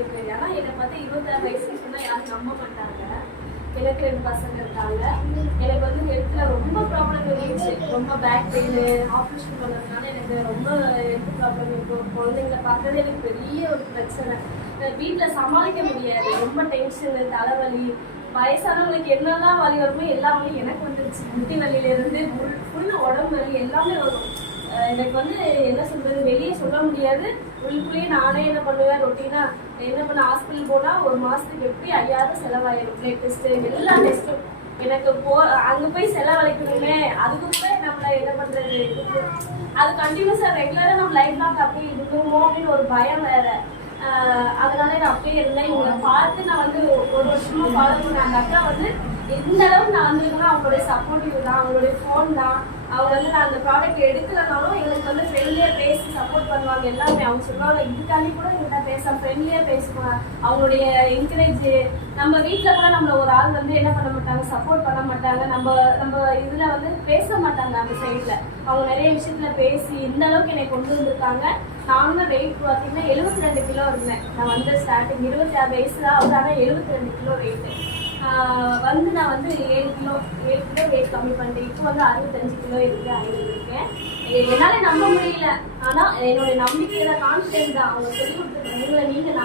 நிறைய பேர். ஆனால் என்னை பார்த்து 26 வயசுன்னு சொன்னால் யாரும் நம்ப மாட்டாங்க. எனக்கு 2 பசங்க இருக்காங்க. எனக்கு வந்து ஹெல்த்தில் ரொம்ப ப்ராப்ளம் இருந்துச்சு. ரொம்ப பேக் பெயின், ஆப்ரேஷன் பண்ணதுனால எனக்கு ரொம்ப ஹெல்த் ப்ராப்ளம் இருக்கும். குழந்தைங்களை பார்க்கறது எனக்கு பெரிய ஒரு பிரச்சனை. வீட்டில் சமாளிக்க முடியாது. ரொம்ப டென்ஷனு, தலைவலி. வயசானவங்களுக்கு என்னெல்லாம் வலி வருமோ எல்லா வலியும் எனக்கு வந்துருச்சு. முட்டி வலியிலேருந்து ஃபுல் உடம்பு வலி எல்லாமே வரும். எனக்கு வந்து என்ன சொல்கிறது, வெளியே சொல்ல முடியாது. உள்ளுக்குள்ளேயே நானே என்ன பண்ணுவேன், ரொட்டீனாக என்ன பண்ண ஹாஸ்பிட்டல் போனால் 1 மாதத்துக்கு எப்படி 5000 செலவாயிடும். பிளட் டெஸ்ட்டு எல்லா டெஸ்ட்டும் எனக்கு அங்கே போய் செலவழிக்கணுமே. அதுக்கு கூட நம்மளை என்ன பண்ணுறது, அது கண்டினியூஸாக ரெகுலராக நம்ம லைஃப் லாங் அப்படியே இருந்துமோ அப்படின்னு ஒரு பயம் வேறு. அதனால நான் அப்படியே இருந்தேன். இவங்களை பார்த்து நான் வந்து 1 வருஷமா ஃபாலோ பண்ணேன். அந்த அக்கா வந்து எந்த அளவுக்கு நான் வந்திருக்கேன்னா அவங்களுடைய சப்போர்ட்டிவ் தான், அவங்களுடைய ஃபோன் தான். அவங்க வந்து நான் அந்த ப்ராடக்ட் எடுக்கலனாலும் எங்களுக்கு வந்து ஃப்ரெண்ட்லியாக பேசி சப்போர்ட் பண்ணுவாங்க. எல்லாமே அவங்க சொல்லுவாங்க, இதுக்காண்டி கூட எங்கள்கிட்ட பேச ஃப்ரெண்ட்லியாக பேசுவாங்க. அவங்களுடைய என்கரேஜ், நம்ம வீட்டில் கூட நம்மளை ஒரு ஆள் வந்து என்ன பண்ண மாட்டாங்க, சப்போர்ட் பண்ண மாட்டாங்க. நம்ம இதில் வந்து பேச மாட்டாங்க. அந்த சைடில் அவங்க நிறைய விஷயத்தில் பேசி இந்த அளவுக்கு என்னை கொண்டு வந்திருக்காங்க. நானும் வெயிட் பார்த்தீங்கன்னா 72 கிலோ இருந்தேன். நான் வந்து ஸ்டார்டிங் 26 வயசு தான். அவரான 72 கிலோ வெயிட்டு வந்து நான் வந்து 7 கிலோ வெயிட் கம்மி பண்ணிட்டேன். இப்போ வந்து 65 கிலோ இருக்கேன். என்னால் நம்ப முடியல. ஆனால் என்னோட நம்பிக்கையில கான்ஃபிடென்ட் தான். அவங்க சொல்லி கொடுத்துருக்காங்க, நீங்கள்